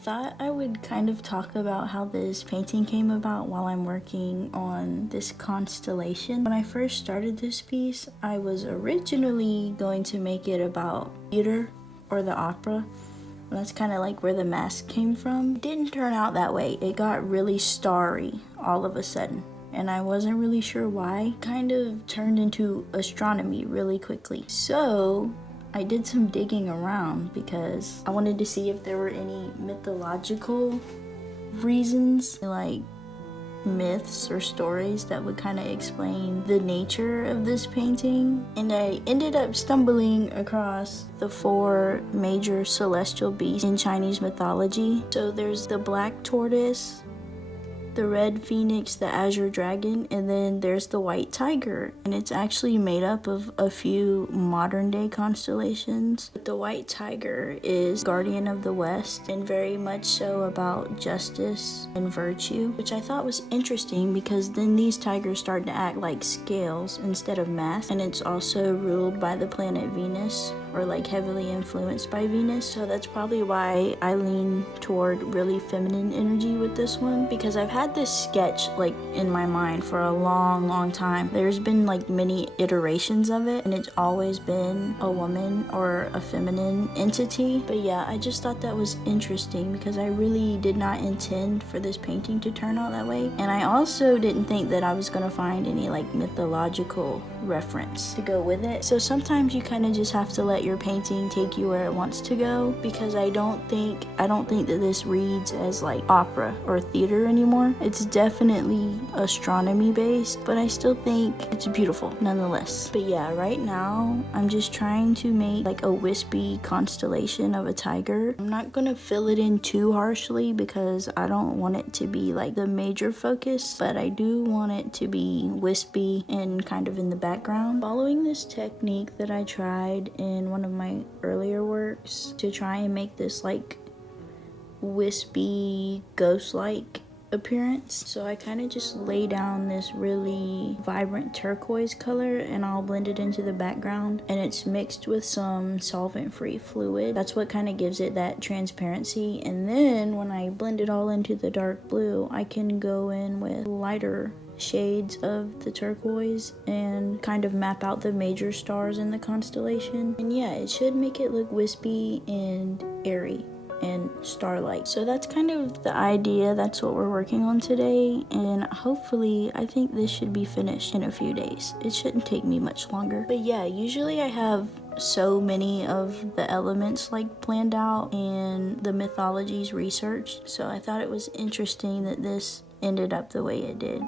thought I would kind of talk about how this painting came about while I'm working on this constellation. When I first started this piece, I was originally going to make it about theater or the opera. And that's kind of like where the mask came from. It didn't turn out that way. It got really starry all of a sudden, and I wasn't really sure why. Kind of turned into astronomy really quickly. So I did some digging around because I wanted to see if there were any mythological reasons, like myths or stories that would kind of explain the nature of this painting. And I ended up stumbling across the 4 major celestial beasts in Chinese mythology. So there's the black tortoise, the red phoenix, the azure dragon, and then there's the white tiger. And it's actually made up of a few modern day constellations. The white tiger is guardian of the west and very much so about justice and virtue, which I thought was interesting because then these tigers start to act like scales instead of masks. And it's also ruled by the planet Venus, or like heavily influenced by Venus. So that's probably why I lean toward really feminine energy with this one, because I've had this sketch like in my mind for a long time. There's been like many iterations of it and it's always been a woman or a feminine entity. But yeah, I just thought that was interesting because I really did not intend for this painting to turn out that way. And I also didn't think that I was gonna find any like mythological reference to go with it. So sometimes you kind of just have to let your painting take you where it wants to go, because I don't think that this reads as like opera or theater anymore. It's definitely astronomy based, but I still think it's beautiful nonetheless. But yeah, right now I'm just trying to make like a wispy constellation of a tiger. I'm not gonna fill it in too harshly because I don't want it to be like the major focus, but I do want it to be wispy and kind of in the background. Following this technique that I tried in one of my earlier works to try and make this like wispy ghost-like appearance. So I kind of just lay down this really vibrant turquoise color and I'll blend it into the background, and it's mixed with some solvent-free fluid. That's what kind of gives it that transparency. And then when I blend it all into the dark blue, I can go in with lighter shades of the turquoise and kind of map out the major stars in the constellation. And yeah, it should make it look wispy and airy and starlight. So that's kind of the idea. That's what we're working on today, and hopefully I think this should be finished in a few days. It shouldn't take me much longer. But yeah, usually I have so many of the elements like planned out and the mythologies researched, so I thought it was interesting that this ended up the way it did.